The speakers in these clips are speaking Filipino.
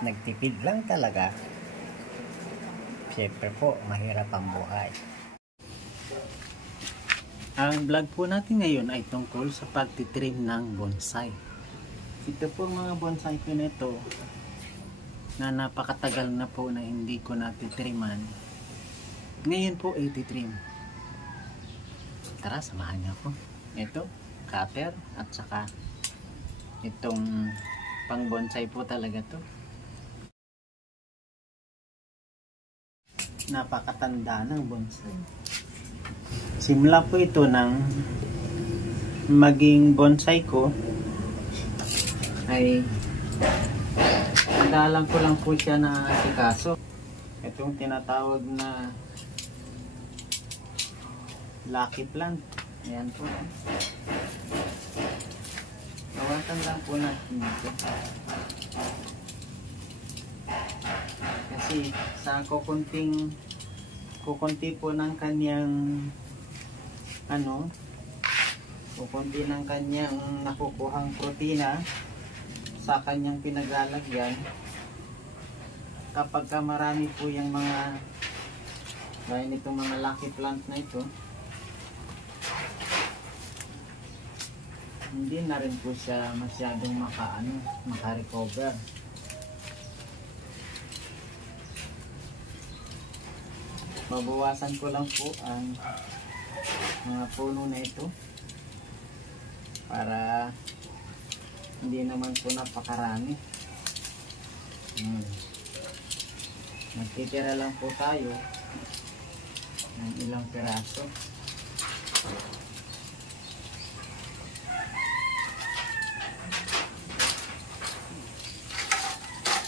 nagtipid lang talaga, syempre po mahirap ang buhay. Ang vlog po natin ngayon ay tungkol sa pagtitrim ng bonsai. Ito po mga bonsai ko nito na napakatagal na po na hindi ko natitriman. Ngayon po ay titrim. Tara, samahan niyo ako. Ito, cutter at saka itong pang bonsai po talaga to. Napakatanda ng bonsai. Simula po ito ng maging bonsai ko ay nadalang ko lang po siya na asikaso. Itong tinatawag na lucky plant. Ayan po. Nawasan lang po natin ito. Kasi sa kukunti po ng kanyang kukunti ng kanyang nakukuhang protina sa kanyang pinaglalagyan. Kapag marami po yung mga gaya nitong mga lucky plant na ito, hindi na rin po siya masyadong maka-recover. Babawasan ko lang po ang mga puno na ito para hindi naman po napakarami. Magtitira lang po tayo ng ilang piraso.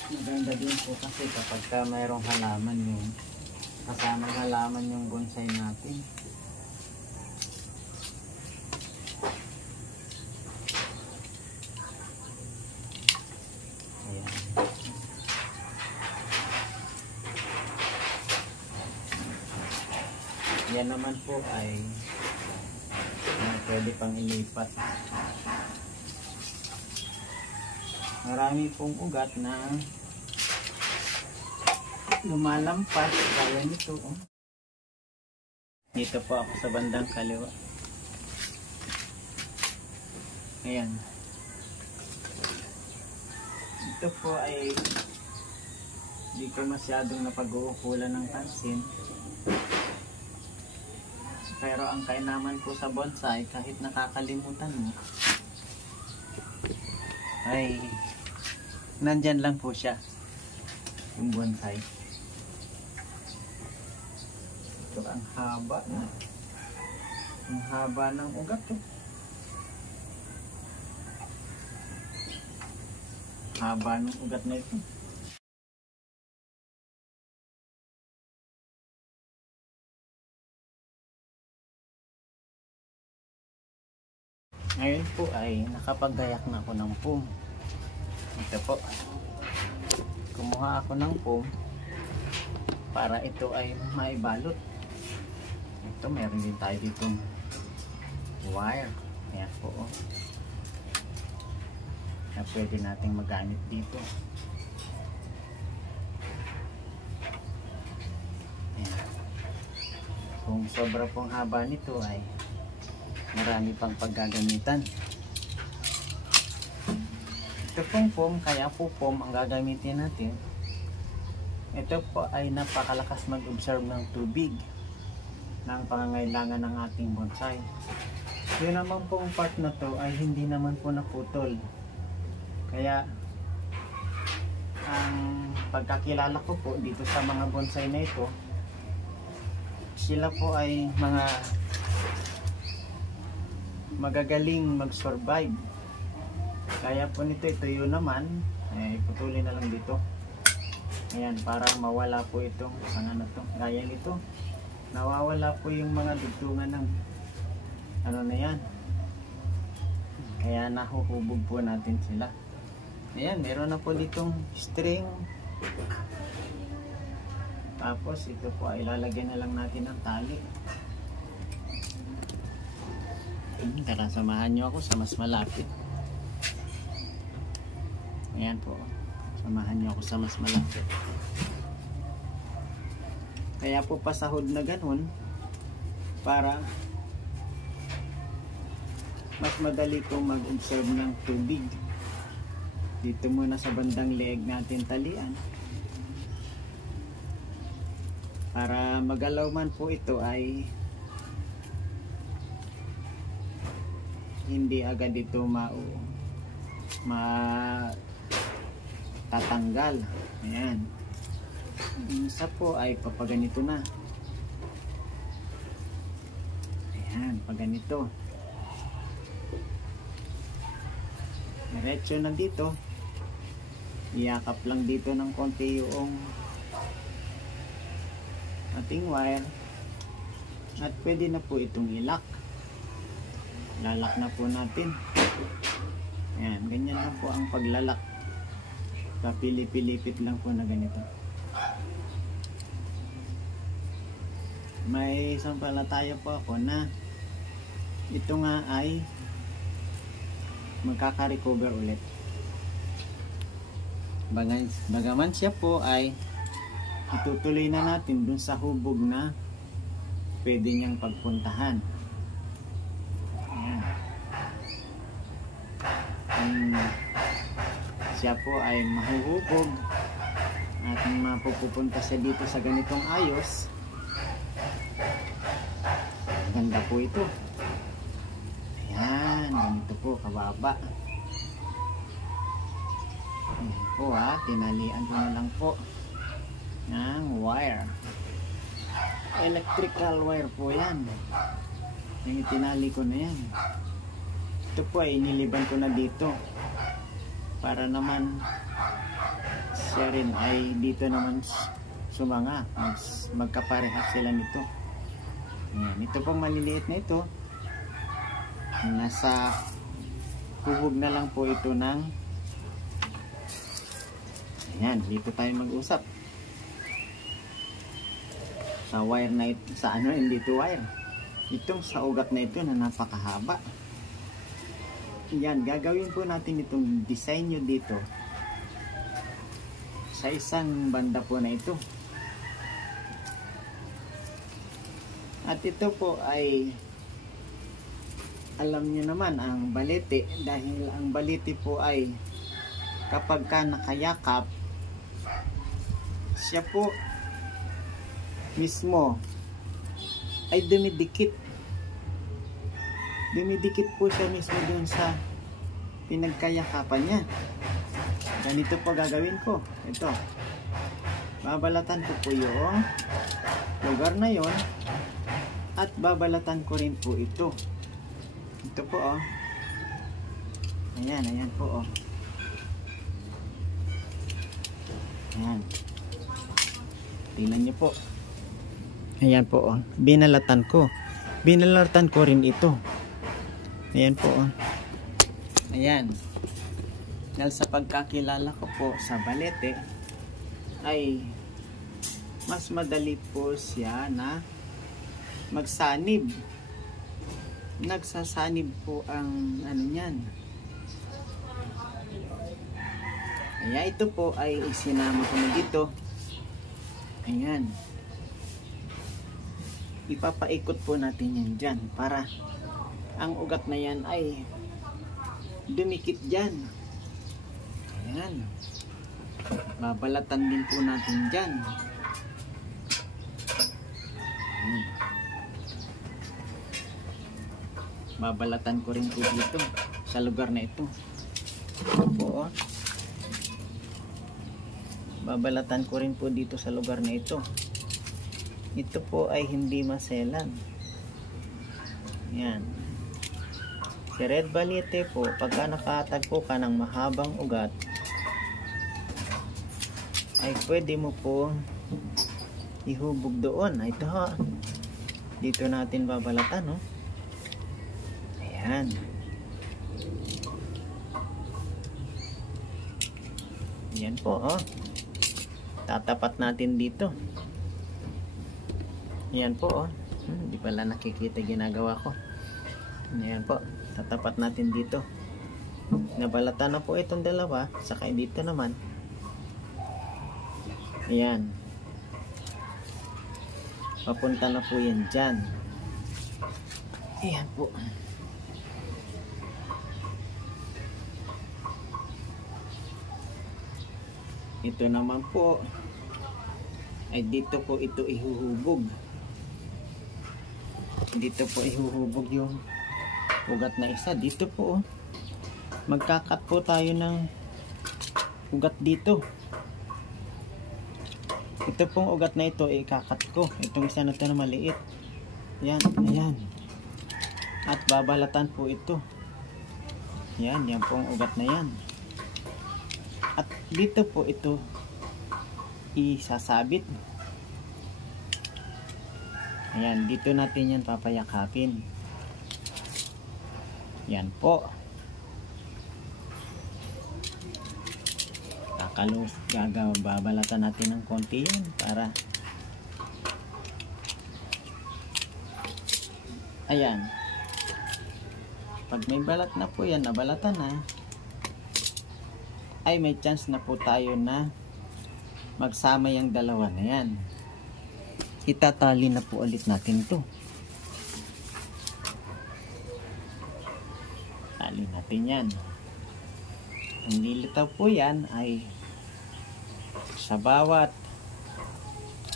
Maganda din po kasi kapag mayroong halaman yung kasamang halaman yung bonsai natin. Ayan. Yan naman po ay pwede pang ilipat. Marami pong ugat na lumalampas gaya nito. Dito po ako sa bandang kaliwa. Ayan. Ito po ay hindi ko masyadong napag-uukulan ng pansin. Pero ang kainaman po sa bonsai, kahit nakakalimutan mo, ay nandyan lang po siya, yung bonsai. Ito ang haba na. Ang haba ng ugat to. Haba ng ugat na ito. Ngayon po ay nakapaggayak na ako ng foam. Ito po. Kumuha ako ng foam para ito ay maibalot. Ito, meron din tayo ditong wire. Ayan po. Na pwede nating magamit dito. Ayan. Kung sobra pong haba nito ay marami pang paggagamitan. Ito pong foam, kaya po foam ang gagamitin natin. Ito po ay napakalakas mag-observe ng tubig ng pangangailangan ng ating bonsai. Yun naman pong part na to ay hindi naman po naputol. Kaya ang pagkakilala ko po dito sa mga bonsai na ito, sila po ay mga magagaling mag-survive. Kaya po nito, ito yun naman, putulin na lang dito. Ayan, para mawala po itong sanga na to. Gaya nito, nawawala po yung mga dugtungan ng na yan. Kaya nahuhubog po natin sila. Ayan, meron na po ditong string. Tapos ito po ay lalagyan na lang natin ng tali. Tara, samahan nyo ako sa mas malapit. Ayan po. Samahan niyo ako sa mas malaki. Kaya po pasahod na ganun para mas madali kong mag-observe ng tubig. Dito muna sa bandang leeg natin talian. Para magalaw man po ito ay hindi agad ito matatanggal. Ayan. Yung isa po ay papaganito na. Ayan, paganito. Diretso na dito. Iyakap lang dito ng konti yung ating wire. At pwede na po itong ilak. Lalak na po natin. Ayan, ganyan lang po ang paglalak. Papilipilipit lang po na ganito. May sampalataya po ako na ito nga ay magkaka-recover ulit. Bagaman siya po ay itutuloy na natin dun sa hubog na pwede niyang pagpuntahan. Siya po ay mahuhubog at mapupunta siya dito sa ganitong ayos. Ganda po ito. Ayan, ganito po kababa. Ayan po tinalian ko na lang po ng wire. Electrical wire po yan. Yung itinali ko na yan. Ito po ay iniliban ko na dito para naman siya rin ay dito naman sumanga, magkaparehas sila nito. Ayan, ito pong maliliit na ito, nasa hubog na lang po ito ng ayan, dito tayo mag-usap sa wire na ito, sa ano, hindi ito wire, itong sa ugat na ito na napakahaba. Yan, gagawin po natin itong design nyo dito sa isang banda po na ito. At ito po ay alam nyo naman ang balete, dahil ang balete po ay kapag ka nakayakap siya po mismo ay dumidikit po siya mismo dun sa pinagkayakapan niya. Ganito po gagawin ko. Ito, babalatan ko po yung lugar na yon at babalatan ko rin po ito. Ito po ayan, ayan po ayan, tingnan nyo po. Ayan po binalatan ko rin ito. Ayan po ayan, dahil sa pagkakilala ko po sa balete ay mas madali po siya na magsanib. Nagsasanib po ang ano niyan. Kaya ito po ay isinama ko na dito. Ayan, ipapaikot po natin yan dyan para ang ugat na yan ay dumikit dyan. Ayan, babalatan din po natin dyan. Ayan. Babalatan ko rin po dito sa lugar na ito. Ito po babalatan ko rin po dito sa lugar na ito. Ito po ay hindi maselan. Ayan, si red balete po, pagka nakatagpo ka ng mahabang ugat ay pwede mo po ihubog doon. Ito dito natin babalatan ayan. Yan po tatapat natin dito. Yan po hindi pala nakikita ginagawa ko. Ayan po, tatapat natin dito. Nabalatan na po itong dalawa, saka dito naman Ayan. Papunta na po yan dyan. Ayan po. Ito naman po ay dito po ito ihuhubog. Dito po ihuhubog yung ugat na isa. Dito po magkakat po tayo ng ugat dito. Ito pong ugat na ito ikakat ko. Itong isa na ito na maliit. Ayan, ayan. At babalatan po ito. Yan, yan pong ugat na yan. At dito po ito isasabit. Ayan, dito natin yan papayakapin. Yan po. Babalatan natin ng konti yan para ayan. Pag may balat na po yan, nabalatan na, ay may chance na po tayo na magsama yung dalawa na yan. Itatali na po ulit natin ito. Tali natin yan. Ang lilitaw po yan ay sa bawat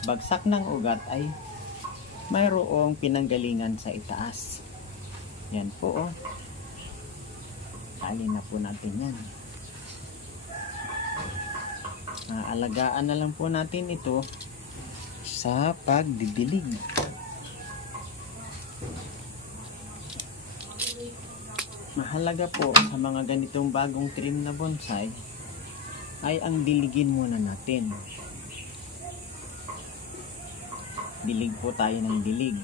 bagsak ng ugat ay mayroong pinanggalingan sa itaas. Yan po. Tali na po natin yan. Alagaan na lang po natin ito sa pagdidilig. Mahalaga po sa mga ganitong bagong trim na bonsai ay ang diligin muna natin. Dilig po tayo ng dilig.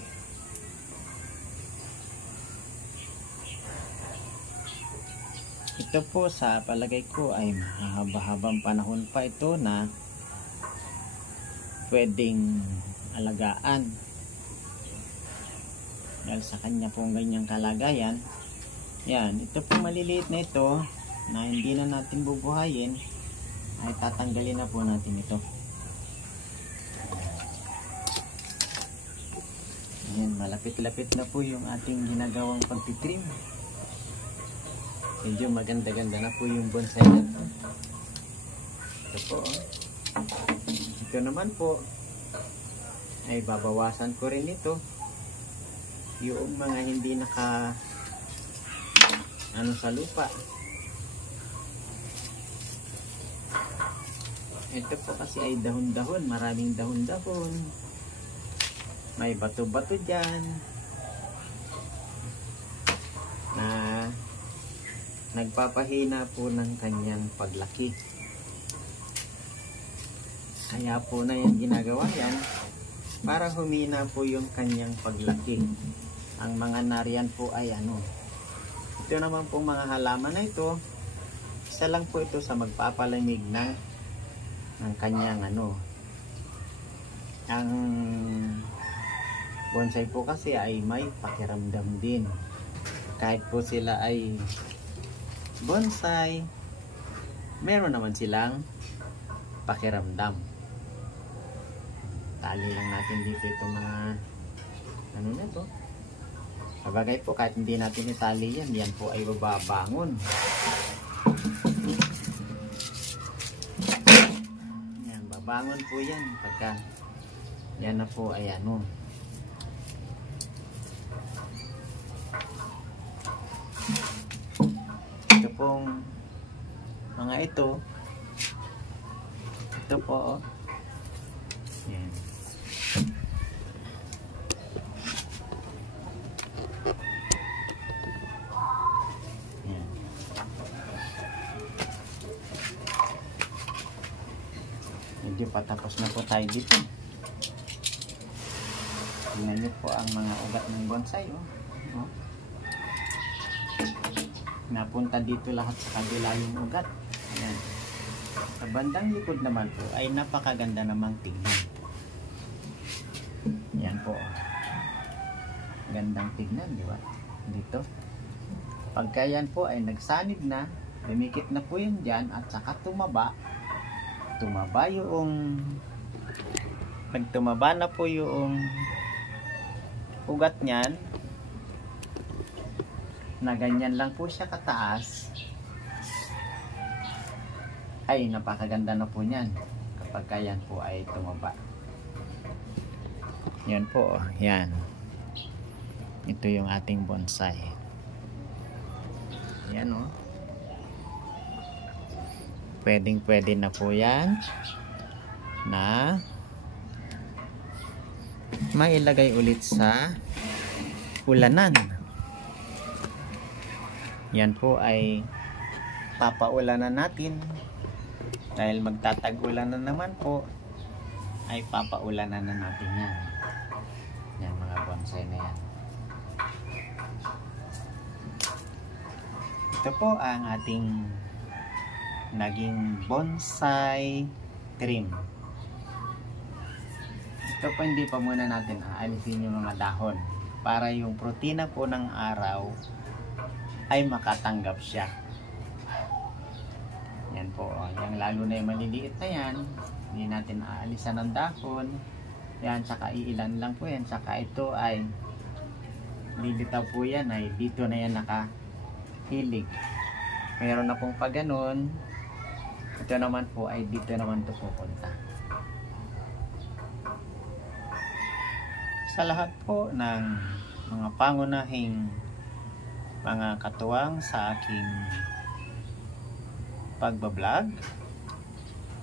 Ito po sa palagay ko ay mahaba-habang panahon pa ito na pwedeng alagaan. Dahil sa kanya pong ganyang kalagayan, yan, ito po maliliit na ito na hindi na natin bubuhayin, ay tatanggalin na po natin ito. Yan, malapit-lapit na po yung ating ginagawang pagtitrim. Medyo maganda-ganda na po yung bonsai na ito. Ito po. Ito naman po ay babawasan ko rin ito. Yung mga hindi naka sa lupa. Ito po kasi ay dahon-dahon. Maraming dahon-dahon. May bato-bato dyan. Na nagpapahina po ng kanyang paglaki. Kaya po na yan ginagawa yan para humina po yung kanyang paglaki. Ang mga nariyan po ay ito naman po mga halaman na ito, isa lang po ito sa magpapalamig ng kanyang ang bonsai po kasi ay may pakiramdam din. Kahit po sila ay bonsai, meron naman silang pakiramdam. Tali lang natin dito itong mga na to. Sabagay po kahit hindi natin itali yan, yan po ay babangon. Yan, babangon po yan pagka yan na po ay ito pong mga ito po yan. Yan. Medyo patapos na po tayo dito. Tingnan nyo po ang mga ugat ng bonsai napunta dito lahat sa kabila yung ugat. Ayan. Sa bandang likod naman po ay napakaganda namang tignan. Yan po. Gandang tignan, di ba? Dito. Pagka yan po ay nagsanib na, lumikit na po yun dyan at saka tumaba yung nagtumaba na po yung ugat niyan, na ganyan lang po siya kataas, ay napakaganda na po niyan kapag yan po ay tumaba. Yan po, yan. Ito yung ating bonsai. Yan o. Pwedeng-pwede na po yan na mailagay ulit sa ulanan. Yan po ay papaulanan natin dahil magtatag-ulan na naman po, ay papaulanan na natin yan. Yan mga bonsai na yan. Ito po ang ating naging bonsai trim. Ito po hindi pa muna natin aalisin yung mga dahon para yung protina po ng araw ay makatanggap siya. Yan po, yung lalo na yung maliliit na yan, hindi natin aalisan ng dahon. Yan, saka iilan lang po yan, saka ito ay lilitaw po yan, ay dito na yan nakahilig. Mayroon na pong pag ganun, ito naman po ay dito naman ito pupunta. Sa lahat po ng mga pangunahing mga katuwang sa aking pagbablog,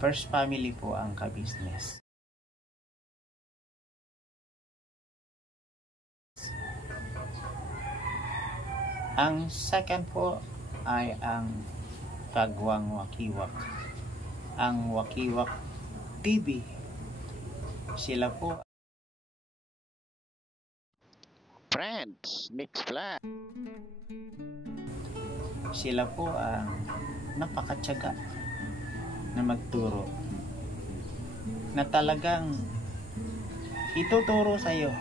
First Family po ang ka-business. Ang second po ay ang Kagwang Wakiwak, ang Wakiwak TV. Sila po Friends Mix Vlog. Sila po ang napakatyaga na magturo, na talagang ituturo sa iyo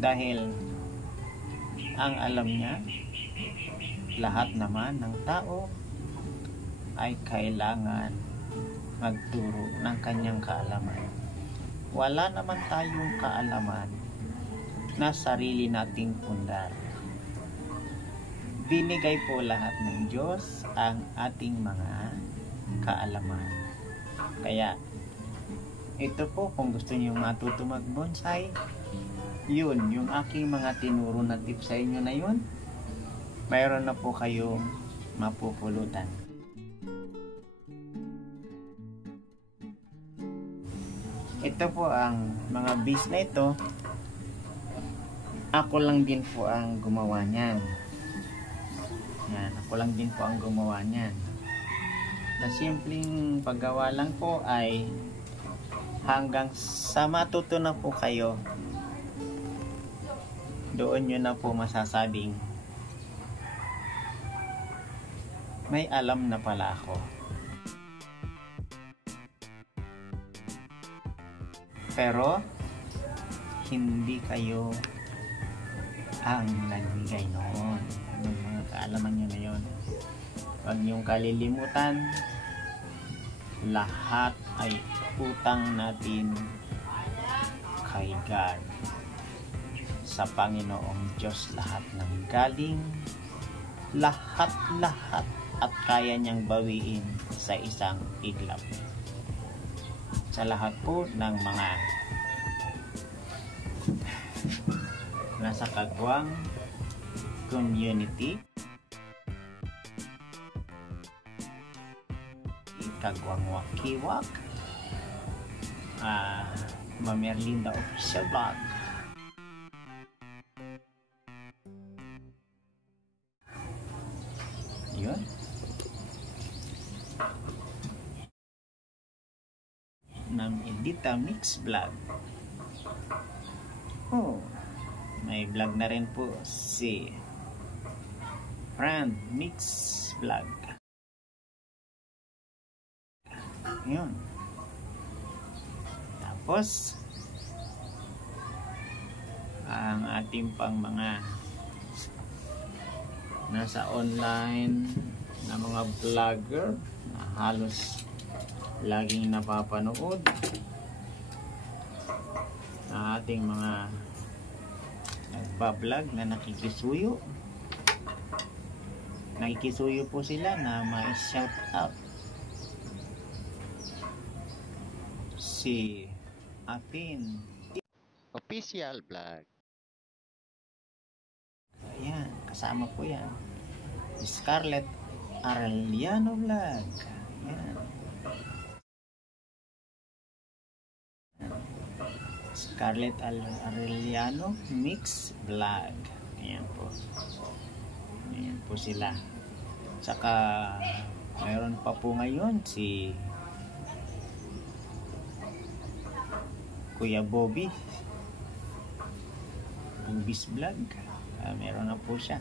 dahil ang alam niya, lahat naman ng tao ay kailangan magturo ng kanyang kaalaman. Wala naman tayong kaalaman na sarili nating pundar. Binigay po lahat ng Diyos ang ating mga kaalaman. Kaya ito po, kung gusto niyo matuto mag-bonsai, yun, yung aking mga tinuro na tips sa inyo na yun, mayroon na po kayong mapupulutan. Ito po ang mga bees na ito, ako lang din po ang gumawa niyan. Yan, ako lang din po ang gumawa niyan. Sa simpleng paggawa lang po ay hanggang sa matuto na po kayo, doon nyo na po masasabing may alam na pala ako. Pero hindi kayo ang nagbigay noon. Yung mga kaalaman nyo na yun, huwag nyong kalilimutan, lahat ay utang natin kay God. Sa Panginoong Diyos lahat ng galing, lahat at kaya niyang bawiin sa isang iglap. Sa lahat po ng mga nasa Kagwang community, Kagwang Wakiwak, Ma'am Erlinda Official Vlog, yun, Ma'am Edita Mix Vlog. May vlog na rin po si Friend Mix Vlog. Yun. Tapos ang ating pang mga nasa online na mga vlogger na halos laging napapanood, ang ating mga nagpa-vlog na nakikisuyo. Nakikisuyo po sila na ma-shout out. Si Atin Official Vlog. Ayan, kasama po yan. Scarlett Arellano Vlog. Ayan. Scarlett Arellano Mix Vlog. Ayan po. Ayan po sila. Saka mayroon pa po ngayon si Kuya Bobby's Vlog. Meron na po siya.